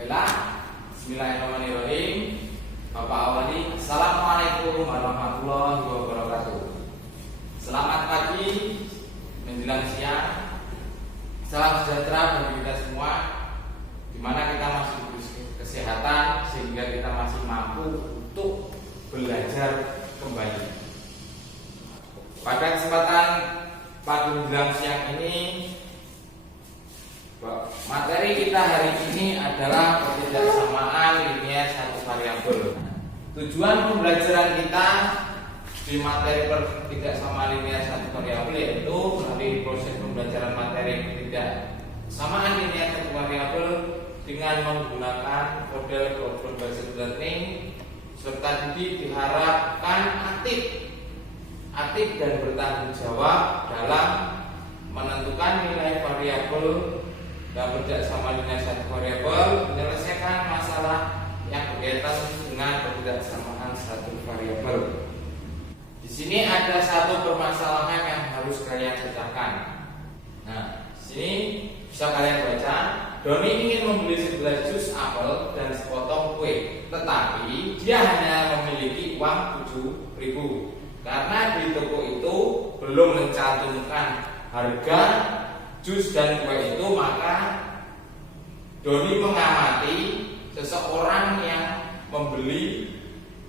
Baiklah, bismillahirrahmanirrahim. Bapak awali, assalamualaikum warahmatullahi wabarakatuh. Selamat pagi menjelang siang. Salam sejahtera bagi kita semua, dimana kita masih kesehatan sehingga kita masih mampu untuk belajar kembali. Pada kesempatan pagi menjelang siang ini, materi kita hari ini adalah ketidaksamaan linier satu variabel. Tujuan pembelajaran kita di materi ketidaksamaan linier satu variabel yaitu melalui proses pembelajaran materi ketidaksamaan linier satu variabel dengan menggunakan model problem based learning, serta diharapkan aktif dan bertanggung jawab dalam menentukan nilai variabel dan ketidaksamaan linier satu variabel, menyelesaikan masalah yang berkaitan dengan ketidaksamaan satu variabel. Di sini ada satu permasalahan yang harus kalian pecahkan. Nah, di sini bisa kalian baca. Doni ingin membeli 11 jus apel dan sepotong kue, tetapi dia hanya memiliki uang 7.000 karena di toko itu belum mencantumkan harga jus dan kue itu. Maka Doni mengamati seseorang yang membeli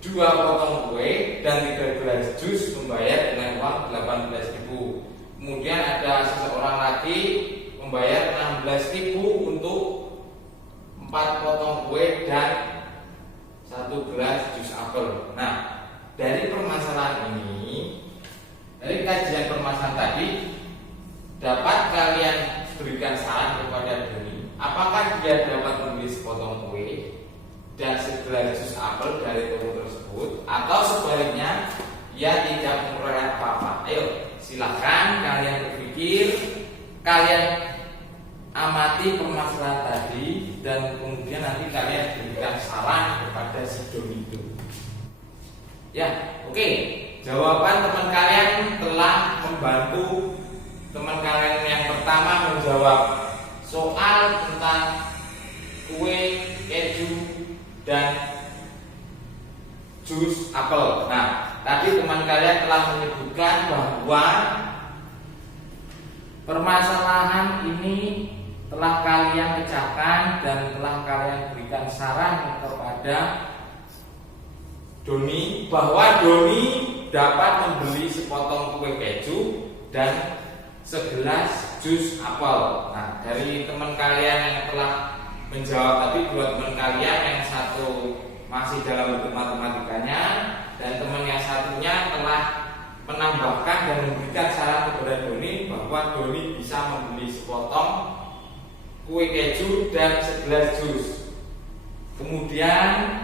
2 potong kue dan 13 jus membayar dengan uang 18.000. Kemudian ada seseorang lagi membayar 16.000 untuk 4 potong kue dan 1 gelas jus apel. Nah, dari permasalahan ini, dari kajian permasalahan tadi, dapat kalian berikan saran kepada Doni, apakah dia dapat membeli sepotong kue dan segelas jus apel dari toko tersebut, atau sebaliknya ia tidak memperoleh apa-apa. Ayo, silakan kalian berpikir, kalian amati permasalahan tadi, dan kemudian nanti kalian berikan saran kepada si Doni itu. Ya, oke. Jawaban teman kalian telah membantu teman kalian yang pertama menjawab soal tentang kue, keju, dan jus apel. Nah, tadi teman kalian telah menyebutkan bahwa permasalahan ini telah kalian pecahkan dan telah kalian berikan saran kepada Doni bahwa Doni dapat membeli sepotong kue keju dan segelas jus apel. Nah, dari teman kalian yang telah menjawab tadi, 2 teman kalian, yang satu masih dalam bentuk matematikanya dan teman yang satunya telah menambahkan dan memberikan saran kepada Doni bahwa Doni bisa membeli sepotong kue keju dan segelas jus. Kemudian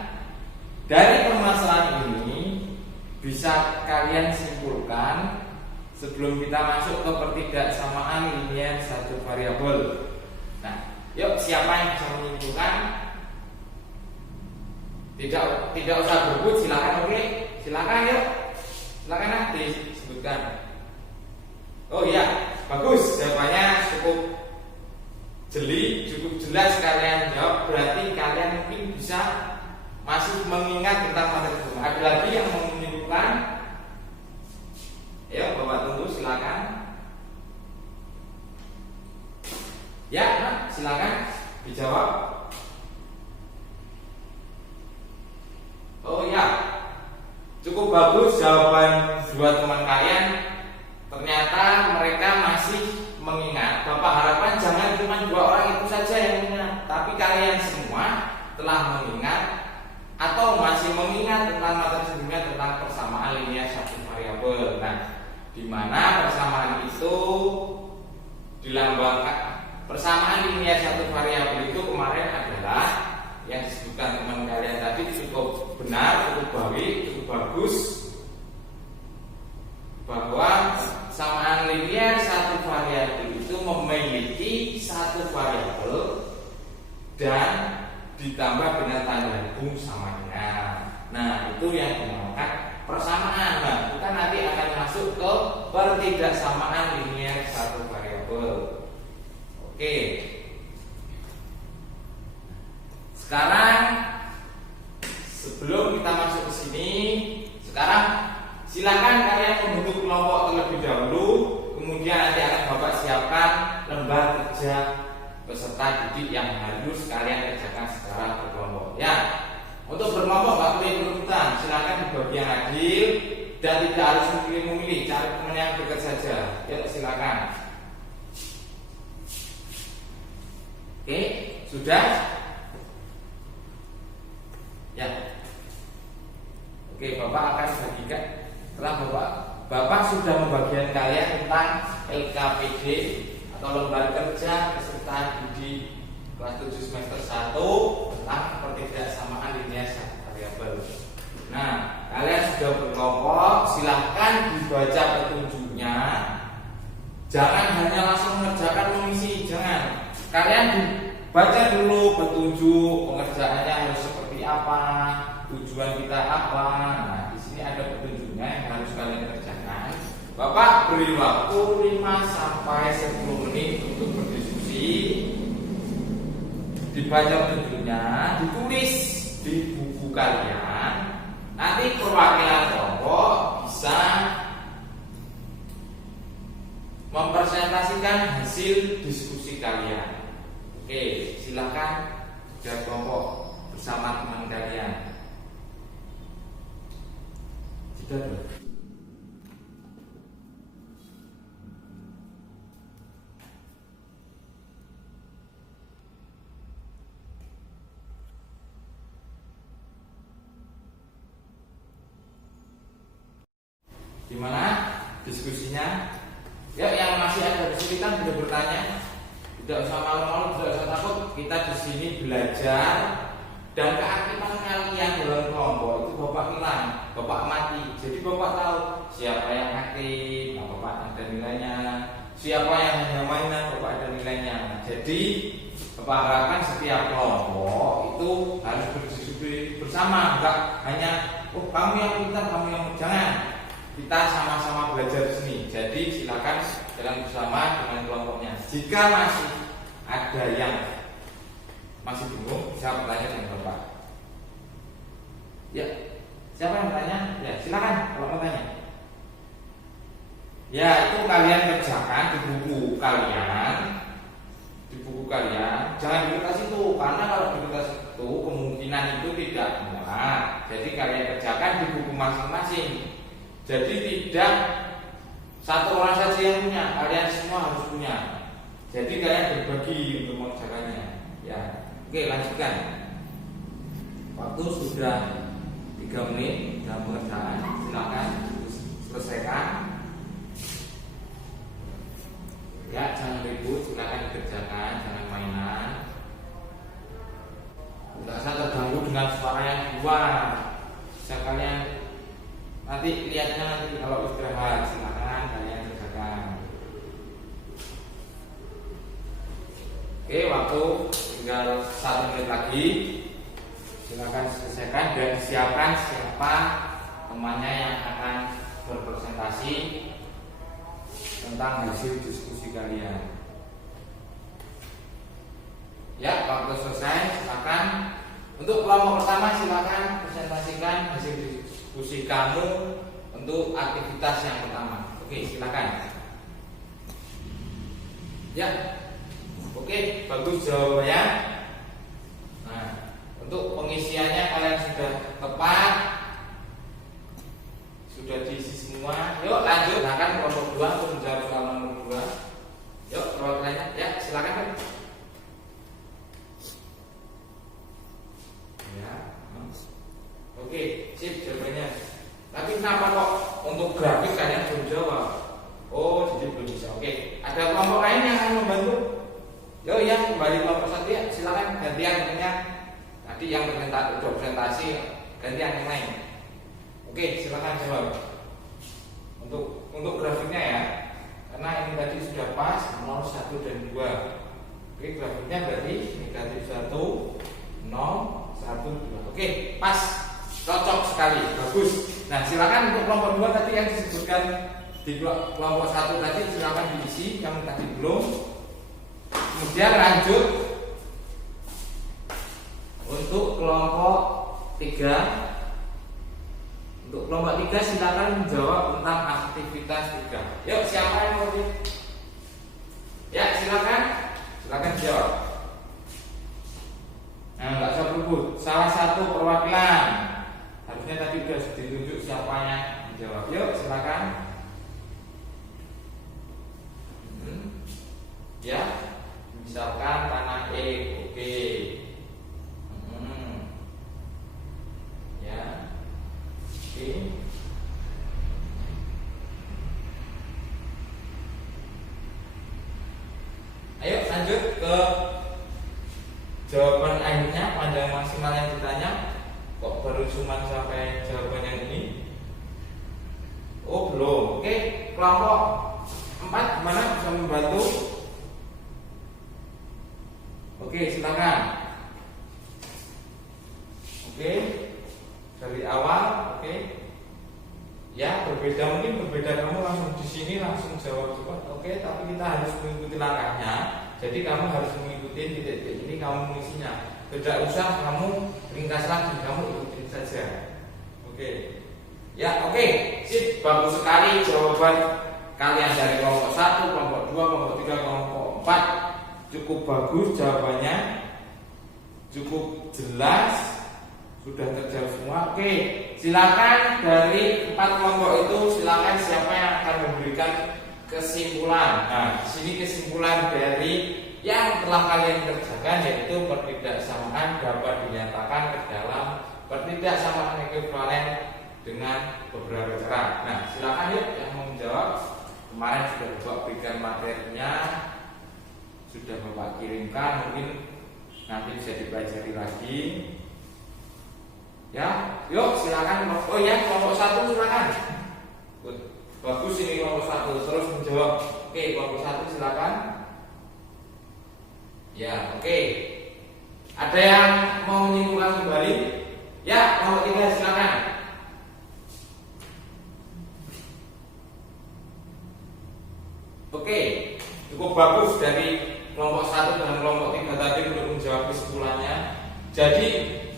dari permasalahan ini bisa kalian simpulkan sebelum kita masuk ke ketidaksamaan linier satu variabel. Nah, yuk, siapa yang bisa menyimpulkan? Tidak usah berebut, silakan. Oke, silakan yuk. Silakan disebutkan. Oh iya, bagus. Jawabannya cukup jeli, cukup jelas kalian jawab. Berarti kalian mungkin bisa masih mengingat tentang materi tersebut. Ada lagi yang mau menyimpulkan? Ayo, Bapak tunggu, silakan. Ya, nah, silakan dijawab. Oh ya, cukup bagus jawaban 2 teman kalian. Ternyata mereka masih mengingat. Bapak harapkan jangan cuma 2 orang itu saja yang mengingat, tapi kalian semua telah mengingat atau masih mengingat tentang materi sebelumnya tentang persamaan linier satu variabel. Nah, di mana persamaan itu dilambangkan. Persamaan linier satu variabel itu kemarin adalah yang disebutkan teman kalian tadi cukup benar, cukup bagus, bahwa persamaan linier satu variabel itu memiliki satu variabel dan ditambah dengan tanda hubung samanya. Nah, itu yang dinamakan persamaan. Nah, kita nanti akan masuk ke ketidaksamaan linier satu variabel. Oke. Sekarang sebelum kita masuk ke sini, sekarang silakan kalian membentuk kelompok terlebih dahulu. Kemudian nanti akan Bapak siapkan lembar kerja peserta didik yang harus kalian kerjakan secara berkelompok. Ya, untuk berkelompok nggak boleh berebutan. Silakan dibagi yang adil dan tidak harus memilih, cari teman yang dekat saja. Ya, silakan. Oke, sudah? Ya. Oke, Bapak akan bagikan. Setelah Bapak sudah membagikan kalian tentang LKPD atau lembar kerja peserta didik kelas 7 semester 1 tentang ketidaksamaan linear satu variabel. Nah, kalian sudah berkelompok, silahkan dibaca petunjuknya. Jangan hanya langsung mengerjakan mengisi, jangan. Kalian dibaca dulu petunjuk pengerjaannya harus seperti apa, tujuan kita apa. Nah, di sini ada petunjuknya yang harus kalian kerjakan. Bapak beri waktu 5 sampai 10 menit untuk berdiskusi. Dibaca petunjuknya, ditulis di buku kalian. Nanti perwakilan kelompok bisa mempresentasikan hasil diskusi kalian. Oke, silakan kerja kelompok bersama teman kalian. Sudah tuh. Gimana diskusinya? Ya, yang masih ada kesulitan bisa bertanya. Tidak usah malu-malu, tidak usah takut. Kita di sini belajar dan keaktifan kalian dalam kelompok itu Bapak hilang, Bapak mati. Jadi Bapak tahu siapa yang aktif, nah Bapak ada nilainya. Siapa yang hanya mainan, Bapak ada nilainya. Jadi Bapak harapkan setiap kelompok itu harus berdiskusi bersama, enggak hanya kamu yang pintar, kamu yang jangan. Kita sama-sama belajar di sini. Jadi silakan jalan bersama dengan kelompoknya. Jika masih ada yang masih bingung, bisa bertanya dengan Bapak. Ya, siapa yang bertanya? Ya, silakan kalau mau tanya. Ya, itu kalian kerjakan di buku kalian. Di buku kalian, jangan di kertas itu, karena kalau di kertas itu kemungkinan itu tidak benar. Jadi kalian kerjakan di buku masing-masing. Jadi tidak satu orang saja yang punya, kalian semua harus punya. Jadi kalian berbagi untuk mengerjakannya. Ya, oke, lanjutkan. Waktu sudah 3 menit dalam pengerjaan, silakan selesaikan. Ya, jangan ribut, silakan dikerjakan, jangan mainan. Tidak usah terganggu dengan suara yang luar. Bisa kalian nanti lihatnya nanti kalau istirahat, silakan kalian kerjakan. Oke, waktu tinggal 1 menit lagi. Silakan selesaikan dan siapkan siapa temannya yang akan berpresentasi tentang hasil diskusi kalian. Ya, waktu selesai, silakan. Untuk kelompok pertama silakan presentasikan hasil diskusi kamu untuk aktivitas yang pertama. Oke, silakan. Ya, oke, bagus jawabannya. Nah, untuk pengisiannya kalian sudah tepat, sudah diisi semua. Yuk lanjut, silakan kelompok 2 untuk menjawab soal nomor 2. Yuk, perwakilannya, ya silakan kan. Ya, oke, sip jawabannya. Tapi kenapa kok untuk grafik kalian belum jawab? Oh, jadi belum bisa. Oke, ada kelompok lain yang akan membantu? Yo ya, kembali kelompok 1 ya, silakan gantian temennya. Tadi yang presentasi ganti yang lain. Oke, silakan jawab. Untuk grafiknya ya, karena ini tadi sudah pas 0, 1 dan 2. Oke, grafiknya berarti negatif 1, 0, 1, 2. Oke, pas, cocok sekali, bagus. Nah, silakan untuk kelompok 2 tadi yang disebutkan di kelompok 1 tadi silakan diisi yang tadi belum. Kemudian lanjut untuk kelompok 3. Untuk kelompok 3 silakan menjawab tentang aktivitas 3. Yuk, siapa yang mau di? Ya, silakan jawab. Nah, nggak usah berebut. Salah satu perwakilan. Harusnya tadi sudah ditunjuk siapanya menjawab. Yuk, silakan. Ya, misalkan tanah E, oke. Ya, oke. Ayo lanjut ke jawaban akhirnya, panjang maksimal yang ditanya. Kok baru cuma sampai jawaban yang ini? Oh belum. Oke, kelompok 4 gimana, bisa membantu? Oke, silakan. Oke, dari awal. Oke, ya berbeda, mungkin berbeda, kamu langsung di sini langsung jawab cepat. Oke, tapi kita harus mengikuti langkahnya. Jadi kamu harus mengikuti titik-titik ini, kamu mengisinya. Tidak usah kamu ringkas lagi, kamu ikutin saja. Oke. Ya, oke. Sip, bagus sekali jawaban kalian dari kelompok 1, kelompok 2, kelompok 3, kelompok 4. Cukup bagus jawabannya. Cukup jelas. Sudah terjawab semua. Oke, silakan dari 4 kelompok itu, silakan siapa yang akan memberikan kesimpulan. Nah, di sini kesimpulan dari yang telah kalian kerjakan, yaitu pertidaksamaan dapat dinyatakan ke dalam pertidaksamaan ekuivalen dengan beberapa cara. Nah, silakan yuk yang mau menjawab. Kemarin sudah Bapak berikan materinya, sudah Bapak kirimkan, mungkin nanti bisa dipelajari lagi. Ya, yuk silakan. Oh ya, kelompok 1 silakan. Bagus ini kelompok 1 terus menjawab. Oke, kelompok 1 silakan. Ya, oke. Ada yang mau menyimpulkan kembali? Ya, kelompok 3 silakan. Oke, cukup bagus dari kelompok 1 dan kelompok 3 tadi untuk menjawab kesimpulannya. Jadi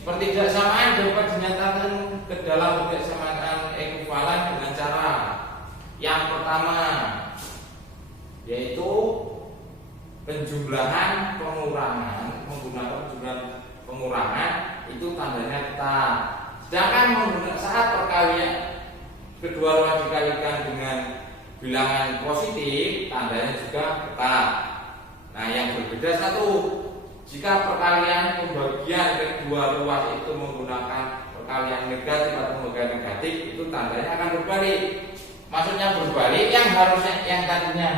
pertidaksamaan dapat dinyatakan ke dalam pertidaksamaan ekuivalen dengan cara yang pertama, yaitu penjumlahan pengurangan. Menggunakan penjumlahan pengurangan itu tandanya tetap. Sedangkan menggunakan saat perkalian kedua ruas dikalikan dengan bilangan positif, tandanya juga tetap. Nah, yang berbeda satu, jika perkalian pembagian kedua ruas itu menggunakan perkalian negatif atau pembagian negatif, itu tandanya akan berbalik. Maksudnya berbalik, yang harusnya yang tadinya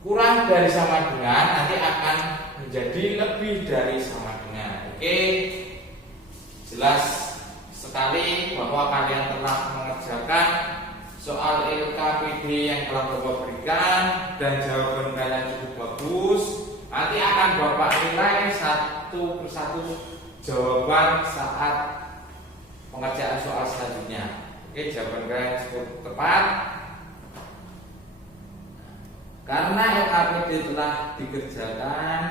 kurang dari sama dengan nanti akan menjadi lebih dari sama dengan. Oke, jelas sekali bahwa kalian telah mengerjakan soal LKPD yang telah Bapak berikan dan jawaban kalian cukup bagus. Nanti akan Bapak nilai satu persatu jawaban saat pengerjaan soal selanjutnya. Oke, jawaban kalian cukup tepat. Karena LKPD telah dikerjakan,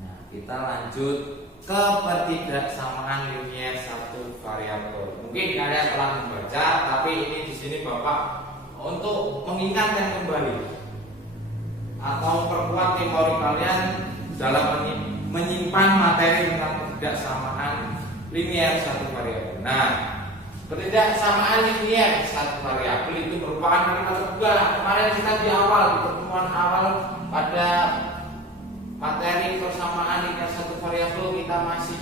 nah kita lanjut ke pertidaksamaan linier satu variabel. Mungkin kalian telah membaca, tapi ini di sini Bapak untuk mengingatkan kembali atau perkuat memori kalian dalam menyimpan materi tentang pertidaksamaan linier satu variabel. Nah, pertidaksamaan linier satu variabel itu merupakan kalimat terbuka. Kemarin kita di awal, di pertemuan awal pada materi persamaan linier satu variabel kita masih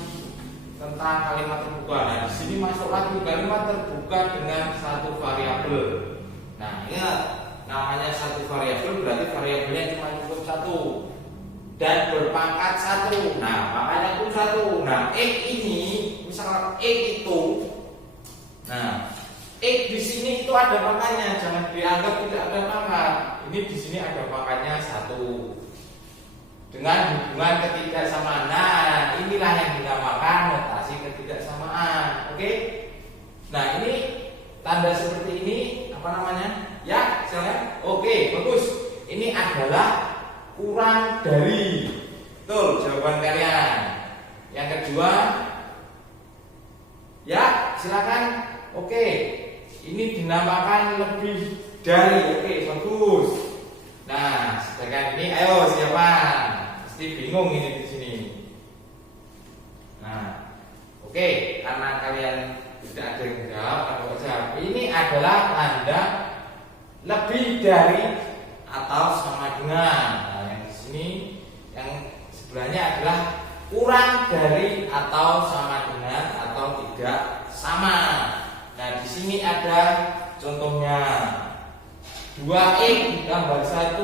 tentang kalimat terbuka. Nah, di sini masuk lagi kalimat terbuka dengan satu variabel. Nah, ingat, namanya satu variabel berarti variabelnya cuma cukup satu dan berpangkat satu. Nah, makanya pun satu. Nah, x ini misalkan x itu, nah x di sini itu ada pangkatnya, jangan dianggap tidak ada pangkat. Ini di sini ada pangkatnya satu dengan hubungan ketidaksamaan. Nah, inilah yang dinamakan notasi ketidaksamaan. Oke? Nah, ini tanda seperti ini apa namanya? Ya, silakan. Oke, bagus. Ini adalah kurang dari. Betul jawaban kalian. Yang kedua, ya silakan. Oke, ini dinamakan lebih dari. Oke, bagus. Nah, sedangkan ini, ayo siapa? Pasti bingung ini di sini. Nah, oke, karena kalian tidak ada yang jawab, aku jawab. Ini adalah tanda lebih dari atau sama dengan. Nah, yang di sini, yang sebelahnya adalah kurang dari atau sama dengan atau tidak sama. Nah, di sini ada contohnya. 2x ditambah 1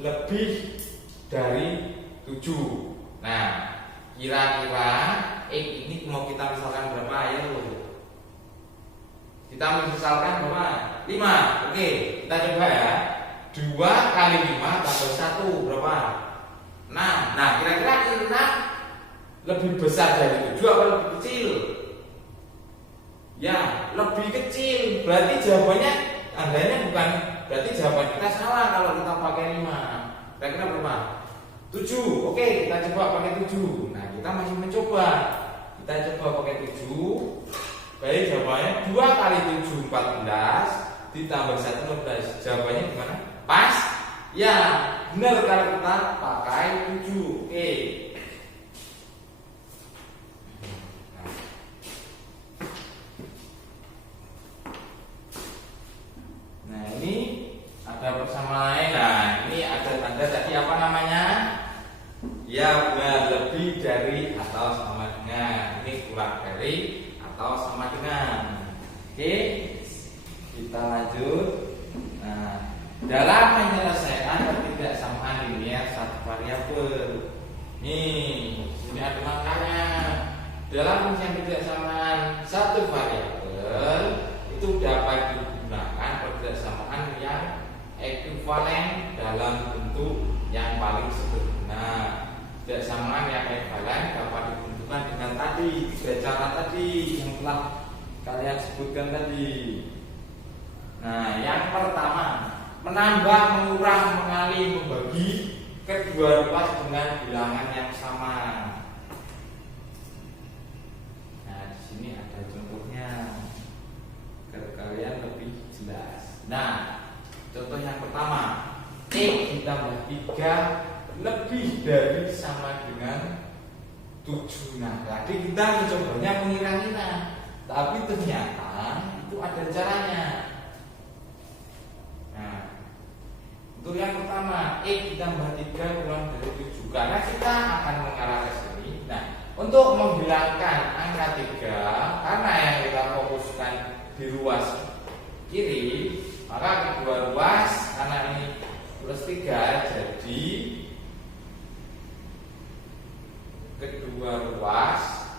lebih dari 7. Nah, kira-kira x ini mau kita misalkan berapa ya loh? Kita misalkan berapa? 5. Oke, kita coba ya. 2 kali 5 tambah 1 berapa? 6. Nah, kira-kira 6 lebih besar dari 7 atau lebih kecil? Ya, lebih kecil. Berarti jawabannya andanya bukan, berarti jawaban kita salah kalau kita pakai 5. Kira-kira berapa? 7. Oke, kita coba pakai 7. Nah, kita masih mencoba. Kita coba pakai 7. Baik, jawabannya 2 kali 7 14 ditambah 1 15. Jawabannya gimana? Pas? Ya, benar kalau kita pakai 7. Oke. Nah, ini ada bersama lain. Nah, ini ada tanda tadi apa namanya? Ya, benar, lebih dari atau sama dengan. Ini kurang dari atau sama dengan. Oke, kita lanjut. Nah, dalam menyelesaikan ketidaksamaan linear satu variabel. Nih, ini ada makanya. Dalam menyelesaikan ketidaksamaan satu variabel itu dapat digunakan ketidaksamaan yang ekuivalen dalam bentuk yang paling sederhana. Ketidaksamaan yang ekuivalen dapat ditentukan dengan tadi 3 cara tadi yang telah kalian sebutkan tadi. Nah, yang pertama, menambah, mengurang, mengali, membagi kedua ruas dengan bilangan yang sama. Nah, di sini ada contohnya agar kalian lebih jelas. Nah, contoh yang pertama, x ditambah 3 lebih dari sama dengan 7. Nah, tadi kita mencobanya mengira-ngira, tapi ternyata itu ada caranya. Nah, untuk yang pertama, x ditambah 3 kurang dari 7. Karena kita akan mengarah ke sini. Nah, untuk menghilangkan angka 3, karena yang kita fokuskan di ruas kiri, maka kedua ruas, karena ini plus 3, jadi kedua ruas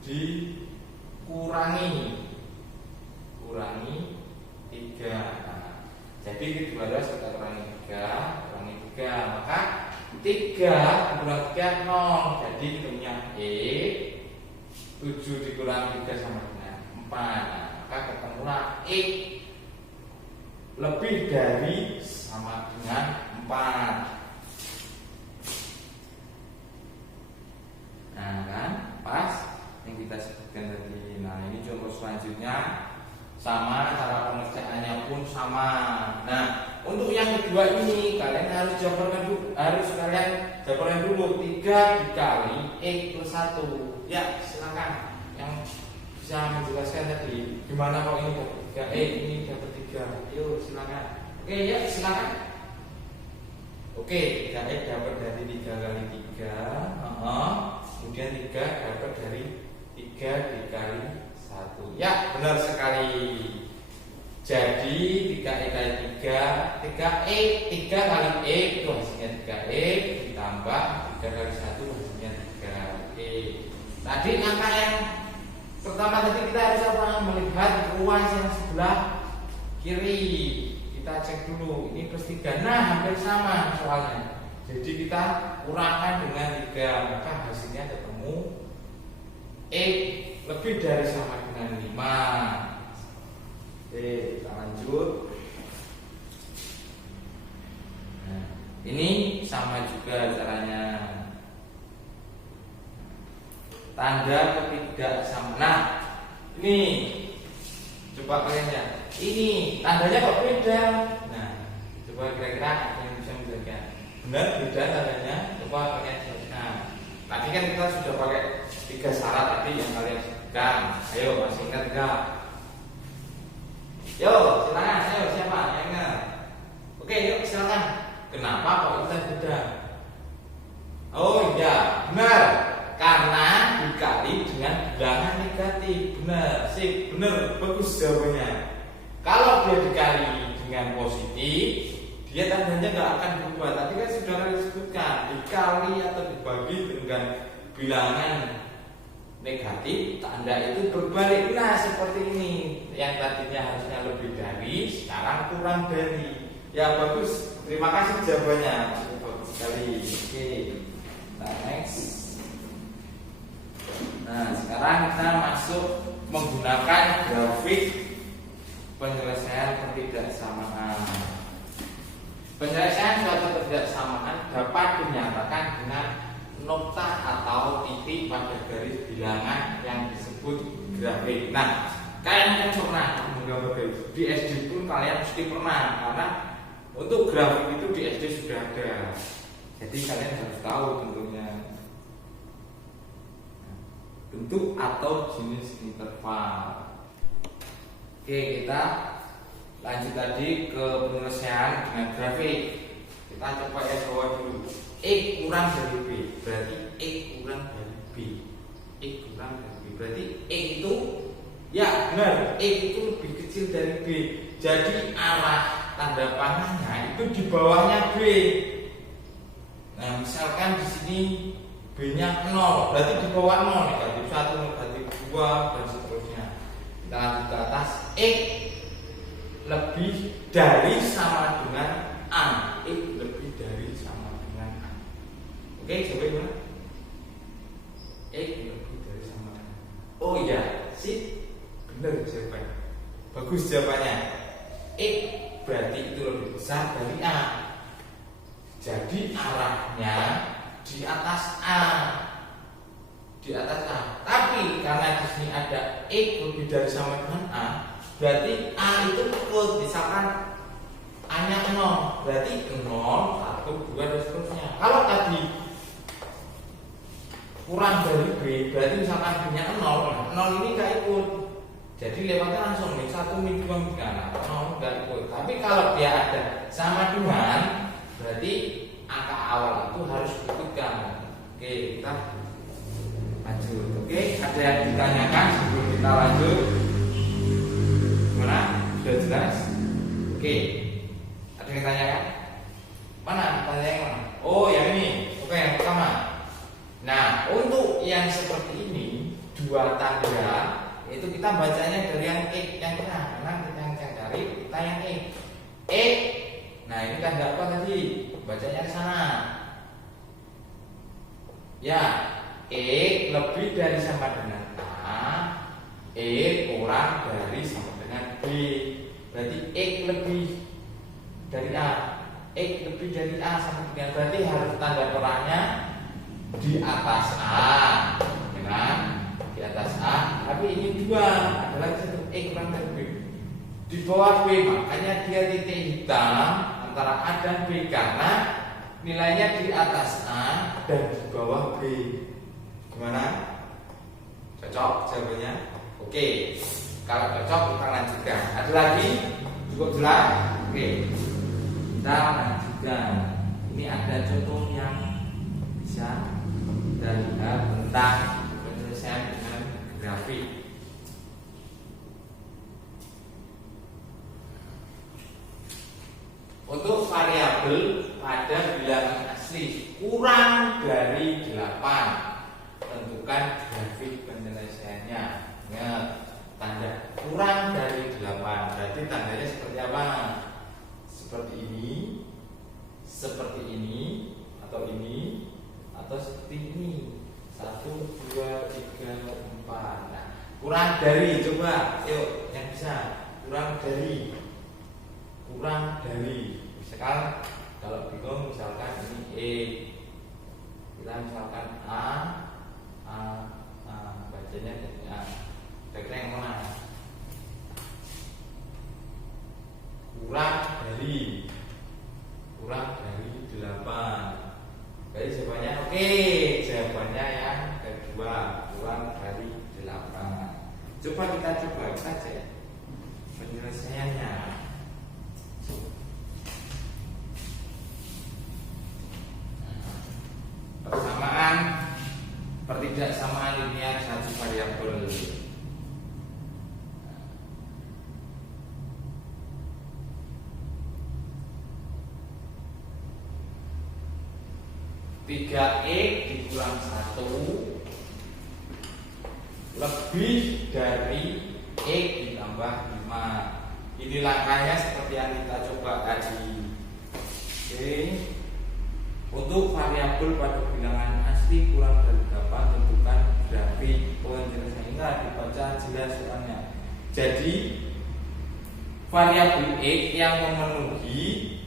dikurangi 3. Nah, jadi kedua ruas kita kurangi 3, maka 3 kurang 3 0. Jadi punya x 7 dikurangi 3 sama dengan 4. Nah, maka ketemulah x lebih dari sama dengan 4. Nah, kan pas yang kita sebutkan tadi. Nah, ini contoh selanjutnya sama, cara pengerjaannya pun sama. Nah, untuk yang kedua ini kalian harus jabarkan dulu, 3 dikali x plus 1. Ya, silakan yang bisa menjelaskan tadi gimana kalau ini dapat 3x, ini dapat 3. Yuk, silakan. Oke, ya, silakan. Oke, 3x dapat dari 3 kali 3. Kemudian 3 dapat dari 3 dikali 1. Ya, benar sekali. Jadi 3x kali 3 kali x itu hasilnya 3x ditambah 3 kali 1 hasilnya 3x. Tadi angka yang pertama tadi kita harus apa? Melihat ruas yang sebelah kiri. Kita cek dulu, ini plus 3. Nah, hampir sama soalnya. Jadi kita kurangkan dengan 3, maka hasilnya ketemu x lebih dari sama dengan 5. Oke, kita lanjut. Ini sama juga caranya. Tanda ketidaksamaan. Nah, ini coba kalian ya. Ini tandanya kok beda. Nah, coba kira-kira ada yang bisa menjelaskan. Benar beda tandanya? Coba kalian jelaskan. Tadi kan kita sudah pakai 3 syarat tadi yang kalian sebutkan. Ayo, masih ingat enggak? Yo, silakan. Ayo, siapa yang ingat? Oke, yuk silakan. Kenapa kok kita beda? Oh iya, benar. Karena dikali dengan bilangan negatif. Benar, sip, benar, bagus jawabannya. Kalau dia dikali dengan positif, dia tandanya nggak akan berubah. Tadi kan sudah disebutkan, dikali atau dibagi dengan bilangan negatif, tanda itu berbalik. Nah, seperti ini. Yang tadinya harusnya lebih dari, sekarang kurang dari. Ya, bagus. Terima kasih jawabannya. Bagus sekali. Oke. Nah, next. Nah, sekarang kita masuk menggunakan grafik penyelesaian ketidaksamaan. Penyelesaian suatu ketidaksamaan dapat dinyatakan dengan nokta atau titik pada garis bilangan yang disebut grafik. Nah, kalian kan pernah menggambar garis. Di SD pun kalian mesti pernah, karena untuk grafik itu di SD sudah ada. Jadi kalian harus tahu tentunya bentuk atau jenis interval. Oke, kita lanjut tadi ke penyelesaian dengan grafik. Kita coba ya bawah dulu. X kurang dari B berarti X kurang dari B. X kurang dari B berarti X itu, ya benar, X itu lebih kecil dari B. Jadi arah tanda panahnya itu di bawahnya B. Nah, misalkan di sini B-nya 0, berarti di bawah 0, negatif 1, negatif 2, dan seterusnya. Kita lanjut ke atas. X lebih dari sama dengan A. X lebih dari sama dengan A. Oke, coba gimana? X lebih dari sama dengan A. Oh iya, sip, benar jawabannya. Bagus jawabannya. X berarti itu lebih besar dari A. Jadi arahnya di atas A, di atas A. Tapi karena di sini ada X lebih dari sama dengan A, berarti A itu ikut. Misalkan A-nya 0, berarti 0, 1, 2 dan seterusnya. Kalau tadi kurang dari B, berarti misalkan B-nya 0, 0 ini nggak ikut. Jadi lewatnya langsung nih 1, 2, 3, 0 nggak ikut. Tapi kalau dia ada sama dengan, berarti angka awal itu harus diikutkan. Oke, kita lanjut. Oke, ada yang ditanyakan sebelum kita lanjut? Gimana? Sudah jelas? Oke, ada yang ditanyakan? Mana? Tanya yang mana? Oh, yang ini. Oke, yang pertama. Nah, untuk yang seperti ini, dua tanda itu kita bacanya dari yang X yang tengah, karena kita yang cari kita yang X. X. Nah, ini tanda apa tadi? Bacanya ke sana. Ya, X lebih dari sama dengan A, X kurang dari sama dengan B. Berarti X lebih dari A, X lebih dari A sama dengan, berarti harus tanda perahnya di atas A, dengan di atas A. Tapi ini dua, ada lagi satu X kurang dari B di bawah B, makanya dia titik hitam antara A dan B karena nilainya di atas A dan di bawah B. Gimana? Cocok jawabannya? Oke, kalau cocok kita lanjutkan. Ada lagi? Cukup jelas? Oke, kita lanjutkan. Ini ada contoh yang bisa kita lihat tentang penyelesaian dengan grafik. Untuk variabel pada bilangan asli kurang dari 8, tentukan grafik penyelesaiannya. Ingat, tanda kurang dari 8 berarti tandanya seperti apa? Seperti ini, seperti ini, atau ini, atau seperti ini. 1, 2, 3, 4. Nah, kurang dari, coba, yuk yang bisa kurang dari. Misalkan Kalau bingung misalkan ini E, kita misalkan A, bacanya jadi A. Kira-kira yang mana? Kurang dari 8. Jadi jawabannya oke. Jawabannya yang kedua, kurang dari 8. Coba kita coba saja penyelesaiannya. Persamaan pertidaksamaan linear satu variabel. 3x dikurang 1 lebih dari x ditambah 5. Ini langkahnya seperti yang kita coba tadi. Oke. Untuk variabel pada bilangan asli kurang dari 8, tentukan grafik penjelasan. Ingat dibaca jelas soalnya. Jadi variabel x yang memenuhi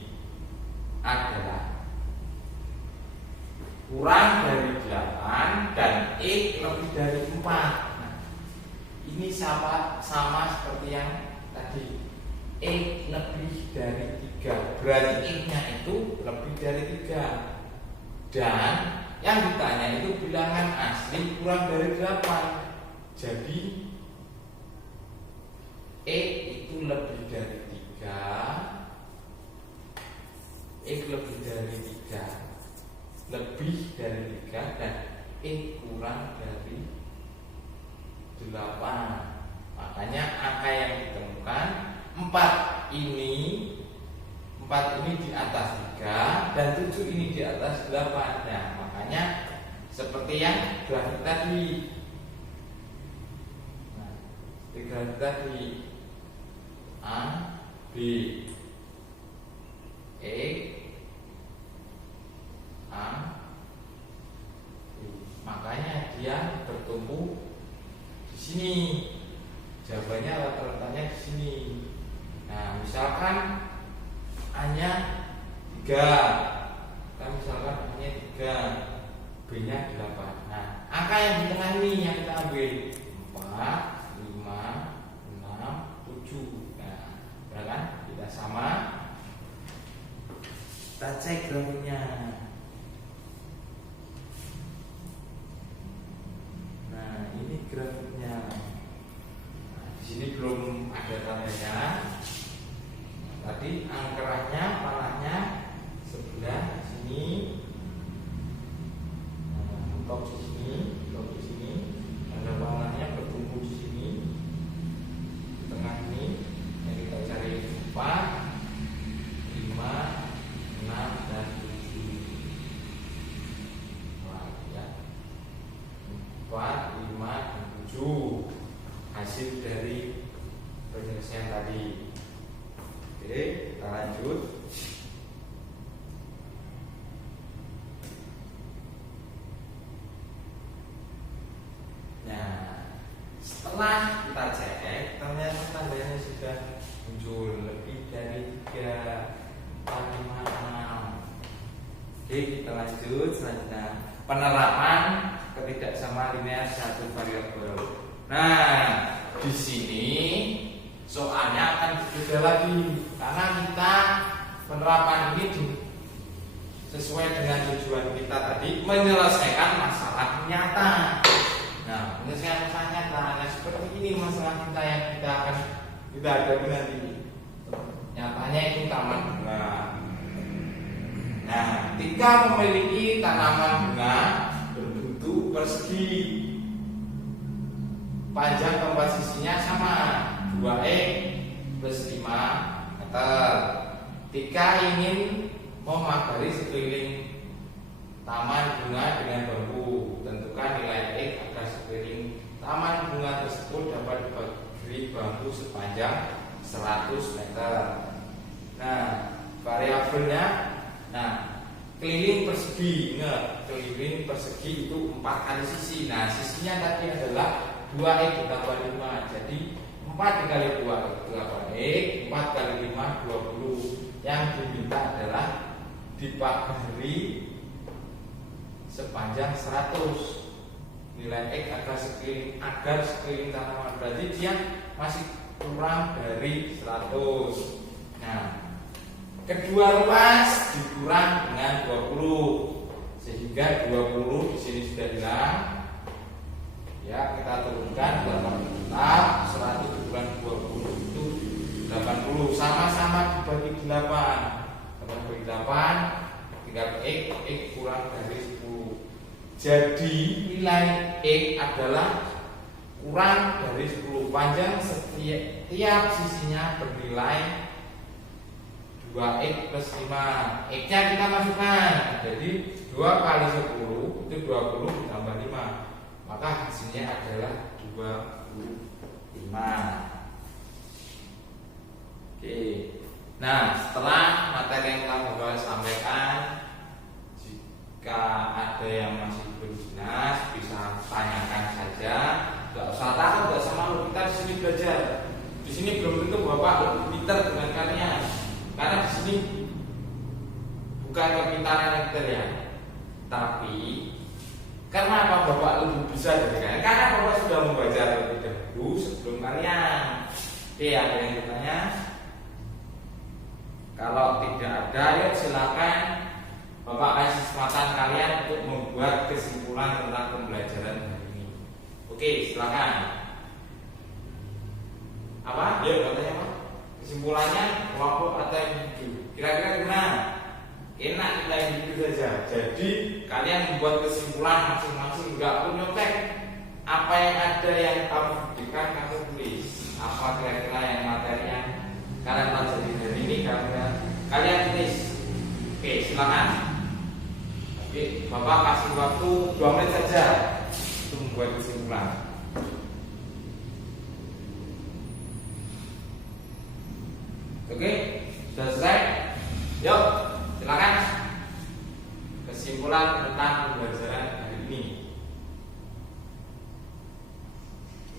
adalah kurang dari 8 dan X lebih dari 4. Nah, ini sama seperti yang tadi. X lebih dari 3. Berarti X-nya itu lebih dari 3. Dan yang ditanya itu bilangan asli kurang dari 8. Jadi X itu lebih dari 3. X lebih dari 3. Lebih dari 3 dan X kurang dari 8. Makanya angka yang ditemukan 4 ini di atas 3 dan 7 ini di atas 8. Nah, makanya seperti yang grafik tadi. Nah, di grafik tadi A, B, X, A, makanya dia bertumbuh di sini. Jawabannya rata-ratanya di sini. Nah, misalkan A-nya 3, kita misalkan A-nya 3, B-nya 8. Nah, angka yang di tengah ini yang kita ambil 4, 5, 6, 7. Nah, benar kan? Kita sama. Kita cek grafiknya. Grafiknya. Nah, di sini belum ada tandanya. Tadi angkeranya, panahnya sebelah sini. Top di sini. Ada panahnya bertumbuh di sini. Di tengah ini yang kita cari 4, 5, 6 dan 7. Wah, ya. 4, 5, 7 hasil dari penyelesaian tadi. Oke, kita lanjut. Nah, setelah kita cek, ternyata tandanya sudah muncul lebih dari 3, 4, 5, 6. Oke, kita lanjut selanjutnya. Penerapan ketidaksamaan linear satu variabel. Nah, di sini soalnya akan berbeda lagi karena kita penerapan ini sesuai dengan tujuan kita tadi menyelesaikan masalah nyata. Nah, penyelesaian masalah nyata seperti ini masalah kita yang kita hadapi nanti. Nyatanya itu taman bunga. Nah, ketika memiliki tanaman bunga berbentuk persegi, panjang keempat sisinya sama 2x plus 5 meter. Ketika ingin memagari sekeliling taman bunga dengan bambu, tentukan nilai x agar sekeliling taman bunga tersebut dapat diberi bambu sepanjang 100 meter. Nah, variabelnya, keliling persegi. Ingat, keliling persegi itu 4 kali sisi. Nah, sisinya tadi adalah 2x ditambah 5. Jadi 4 dikali 2 8x, 4 kali 5 20. Yang diminta adalah dipagari sepanjang 100. Nilai X agar sekeliling tanaman, berarti dia masih kurang dari 100. Nah, kedua ruas dikurang dengan 20, sehingga 20 di sini sudah hilang. Ya, kita turunkan dalam tetap 100 dikurang 20 itu 80, sama-sama dibagi 8. Sama dibagi 8 tinggal X kurang dari 10. Jadi nilai X adalah kurang dari 10. Panjang setiap sisinya bernilai 2x plus 5. X nya kita masukkan, jadi 2 kali 10 itu 20 ditambah 5, maka hasilnya adalah 25. Oke. Nah, setelah materi yang telah Bapak sampaikan, jika ada yang masih belum jelas bisa tanyakan saja. Tidak usah takut, tidak usah malu. Kita di sini belajar. Di sini belum tentu Bapak lebih pintar dengan kalian. Karena di sini bukan kepintaran yang kita lihat, tapi karena apa Bapak lebih bisa dari kalian? Karena Bapak sudah membaca terlebih dahulu sebelum kalian. Oke, ada yang bertanya? Kalau tidak ada, yuk silakan Bapak kasih kesempatan kalian untuk membuat kesimpulan tentang pembelajaran hari ini. Oke, silakan. Apa? Ya, katanya apa? Kesimpulannya kelompok atau individu. Kira-kira gimana? Enak kita individu saja. Jadi kalian membuat kesimpulan masing-masing, nggak perlu nyontek. Apa yang ada yang kamu berikan kamu tulis. Apa kira-kira yang materinya kalian pelajari hari ini kalian tulis. Oke, silakan. Oke, Bapak kasih waktu 2 menit saja untuk membuat kesimpulan. Oke, sudah selesai? Yuk, silakan. Kesimpulan tentang pembelajaran hari ini.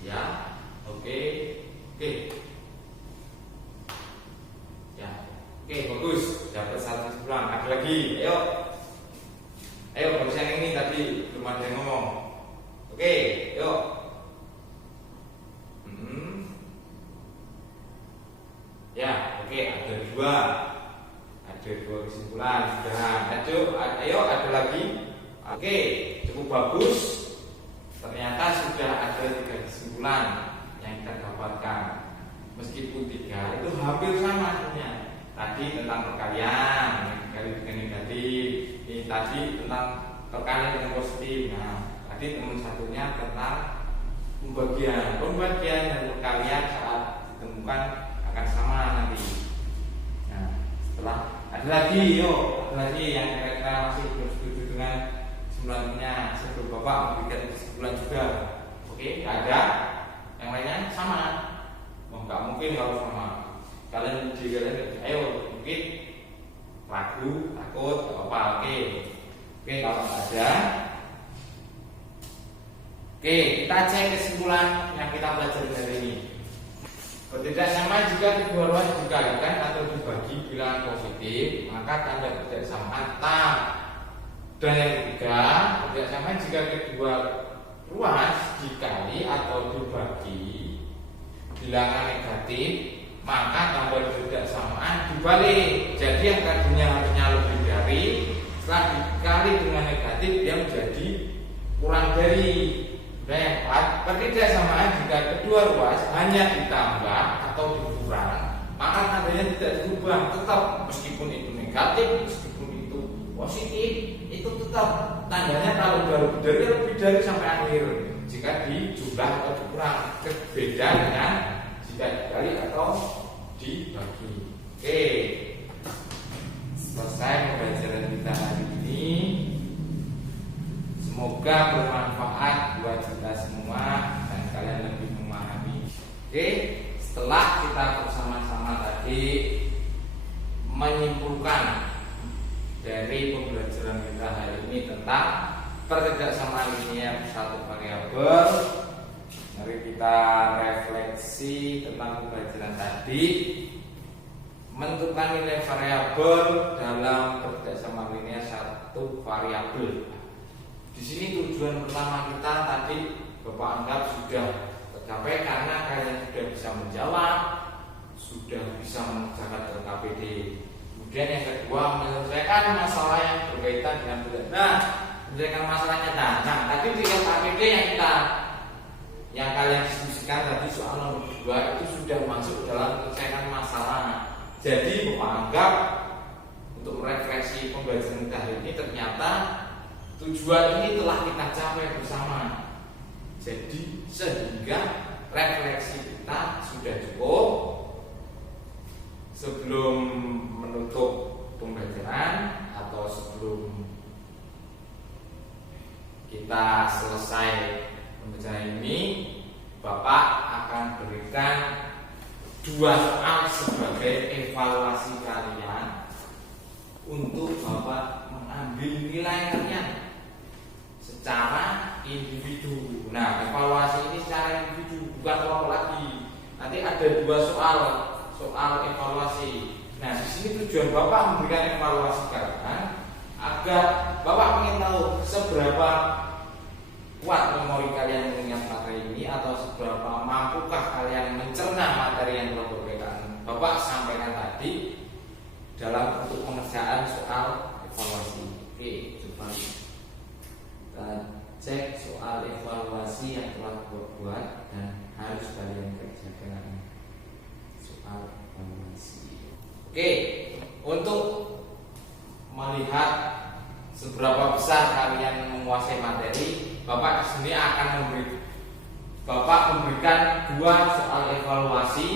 Ya, oke. Ya, oke, bagus. Dapat satu kesimpulan. Ada lagi, ayo, bagus yang ini tadi belum ada yang ngomong. Oke, yuk. Ya, oke, ada dua kesimpulan. Sudah, ayo, ada lagi. Oke, cukup bagus. Ternyata sudah ada 3 kesimpulan yang kita dapatkan. Meskipun 3 itu hampir sama sebenarnya. Tadi tentang perkalian, dikali dengan negatif. Ini tadi tentang perkalian dengan positif. Nah, tadi teman satunya tentang pembagian dan perkalian saat ditemukan akan sama nanti. Nah, setelah ada lagi yang kira-kira masih belum setuju dengan kesimpulannya sebelum Bapak memberikan kesimpulan juga. Oke, nggak ada. Yang lainnya sama. Nggak mungkin kalau sama. Kalian ayo mungkin ragu, takut, apa? Oke, kalau ada. Oke, kita cek kesimpulan yang kita pelajari hari ini. Tidak sama jika kedua ruas dikalikan atau dibagi bilangan positif, maka tanda ketidaksamaan tak. Dan yang ketiga, tidak sama jika kedua ruas dikali atau dibagi bilangan negatif, maka tanda ketidaksamaan dibalik. Jadi yang tadinya harusnya lebih dari, setelah dikali dengan negatif dia menjadi kurang dari. Dan ketidaksamaan jika kedua ruas hanya ditambah atau dikurang, maka tandanya tidak berubah, tetap meskipun itu negatif, meskipun itu positif, itu tetap tandanya kalau lebih dari sampai akhir. Jika dijumlah atau dikurang, berbeda dengan jika dikali atau dibagi. Oke, selesai pembelajaran kita hari ini. Semoga bermanfaat buat kita semua dan kalian lebih memahami. Oke, setelah kita bersama-sama tadi menyimpulkan dari pembelajaran kita hari ini tentang pertidaksamaan linear satu variabel, mari kita refleksi tentang pembelajaran tadi. menentukan nilai variabel dalam kerjasama linear satu variabel. Di sini tujuan pertama kita tadi Bapak anggap sudah tercapai karena kalian sudah bisa menjawab, sudah bisa mengerjakan LKPD. Kemudian yang kedua, menyelesaikan masalah yang berkaitan dengan menyelesaikan masalahnya. Nah, tadi di LKPD yang kalian diskusikan tadi soal nomor 2 itu sudah masuk dalam menyelesaikan masalah. Jadi Bapak anggap untuk refleksi pembelajaran kita hari ini ternyata tujuan ini telah kita capai bersama. Jadi sehingga refleksi kita sudah cukup. Sebelum menutup pembelajaran atau sebelum kita selesai pembelajaran ini, Bapak akan berikan 2 soal sebagai evaluasi kalian untuk Bapak mengambil nilai kalian secara individu. Nah, evaluasi ini secara individu, bukan kelompok lagi. Nanti ada 2 soal evaluasi. Nah, di sini tujuan Bapak memberikan evaluasi kalian agar Bapak ingin tahu seberapa kuat memori kalian mengingat materi ini atau seberapa mampukah kalian mencerna materi yang telah Bapak sampaikan tadi dalam untuk pengerjaan soal evaluasi. Oke, coba kita cek soal evaluasi yang telah buat dan harus kalian kerjakan. Soal evaluasi. Oke, untuk melihat seberapa besar kalian menguasai materi, Bapak di sini akan memberikan 2 soal evaluasi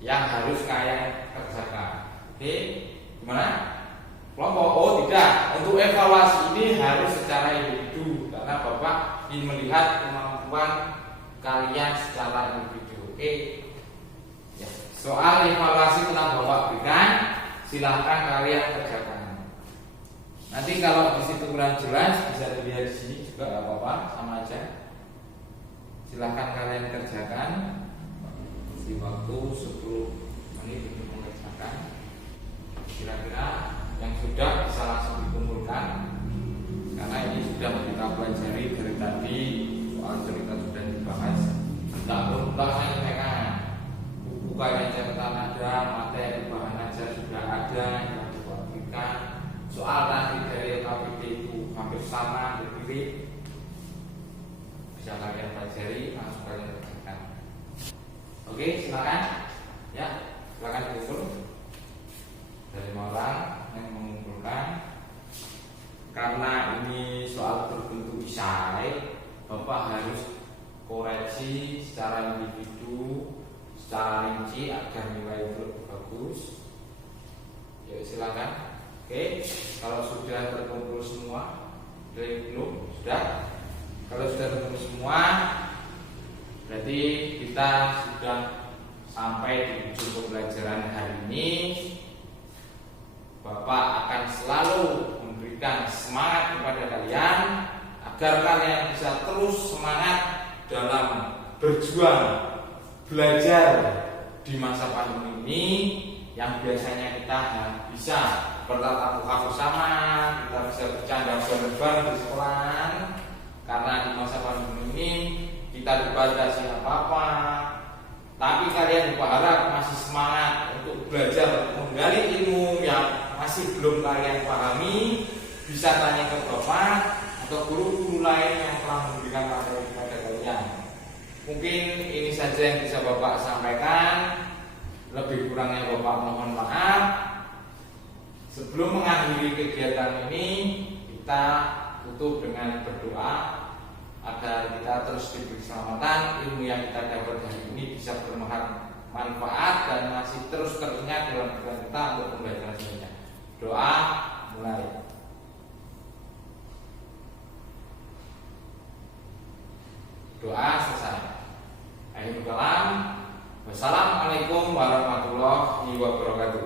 yang harus kalian kerjakan. Oke, gimana? Kelompok? Oh tidak, untuk evaluasi ini harus secara individu karena Bapak ingin melihat kemampuan kalian secara individu. Oke, ya. Soal evaluasi telah Bapak berikan, silahkan kalian kerjakan. Nanti kalau di situ kurang jelas bisa dilihat di sini juga nggak apa-apa, sama aja. Silahkan kalian kerjakan. Di waktu 10 menit untuk mengerjakan. Kira-kira yang sudah bisa langsung dikumpulkan karena ini sudah kita pelajari dari tadi, soal cerita sudah dibahas. Tak perlu saya sampaikan. Buku kalian catatan ada, materi bahan ajar sudah ada yang diberikan. Soal tadi dari LKPD itu hampir sama, mirip. Bisa kalian pelajari, langsung kalian kerjakan. Oke, silakan. Ya, silakan disusul. Dari orang yang mengumpulkan. Karena ini soal berbentuk esai, Bapak harus koreksi secara individu, secara rinci agar nilai itu lebih bagus. Yuk, silakan. Oke, kalau sudah terkumpul semua, belum? Sudah? Kalau sudah terkumpul semua, berarti kita sudah sampai di ujung pembelajaran hari ini. Bapak akan selalu memberikan semangat kepada kalian agar kalian bisa terus semangat dalam berjuang belajar di masa pandemi ini yang biasanya kita bisa bertatap muka bersama, kita bisa bercanda bareng-bareng di sekolah. Karena di masa pandemi ini kita dibatasi apa-apa, tapi kalian berharap masih semangat untuk belajar menggali ilmu yang masih belum kalian pahami, bisa tanya ke Bapak atau guru-guru lain yang telah memberikan materi kepada kalian. Mungkin ini saja yang bisa Bapak sampaikan. Lebih kurangnya Bapak mohon maaf. Sebelum mengakhiri kegiatan ini, kita tutup dengan berdoa agar kita terus diberi keselamatan, ilmu yang kita dapat hari ini bisa bermanfaat dan masih terus teringat dalam pikiran kita untuk pembelajaran selanjutnya. Doa mulai. Doa selesai. Akhirul kalam. Wassalamualaikum warahmatullahi wabarakatuh.